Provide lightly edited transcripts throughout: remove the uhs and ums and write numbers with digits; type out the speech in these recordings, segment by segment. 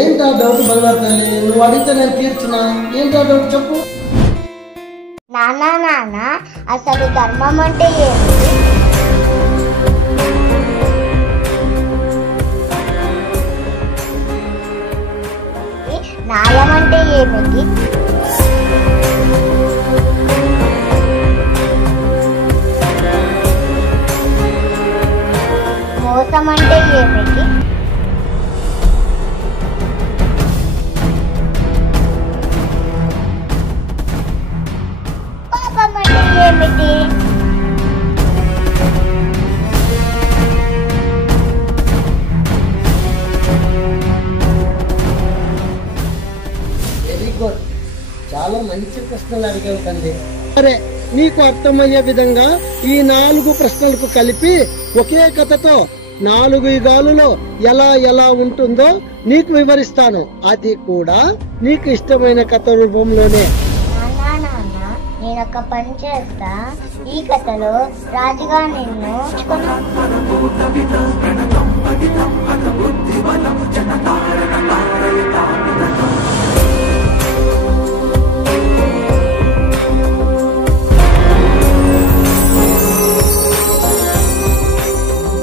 ఏంటా డౌట్ బలవర్తల్లి? నువ్వు అడిగితే నేను తీర్చున్నా. ఏంటా డౌట్ చెప్పు. నాన్న అసలు ధర్మం అంటే ఏమిటి? న్యాయం అంటే ఏమిటి? మోసం అంటే ఏమిటి? పాపం అంటే ఏమిటి? వెరీ గుడ్, చాలా మంచి ప్రశ్నలు అడిగావు తండ్రి. సరే, నీకు అర్థమయ్యే విధంగా ఈ 4 ప్రశ్నలకు కలిపి ఒకే కథతో 4 యుగాలలో ఎలా ఎలా ఉంటుందో నీకు వివరిస్తాను. అది కూడా నీకు ఇష్టమైన కథ రూపంలోనే. నేను ఒక పని చేస్తా. ఈ కథలో రాజుగా నిన్ను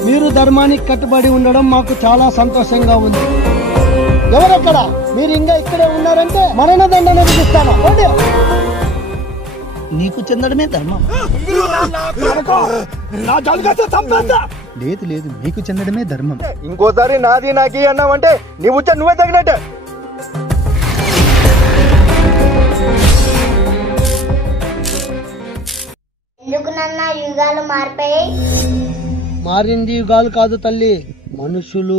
మీరు ధర్మానికి కట్టుబడి ఉండడం మాకు చాలా సంతోషంగా ఉంది. ఎవరెక్కడ? మీరు ఇంకా ఇక్కడే ఉన్నారంటే మరణదండన విధిస్తాను. నీకు చెందడమే ధర్మం. లేదు లేదు, నీకు చెందడమే ధర్మం. ఇంకోసారి నాది నాకి అన్నావంటే నీ ఉచ్చ నువ్వే తగినట్టే. ఎందుకు నాన్న యుగాలు మారిపోయాయి? మారింది యుగాలు కాదు తల్లి, మనుషులు.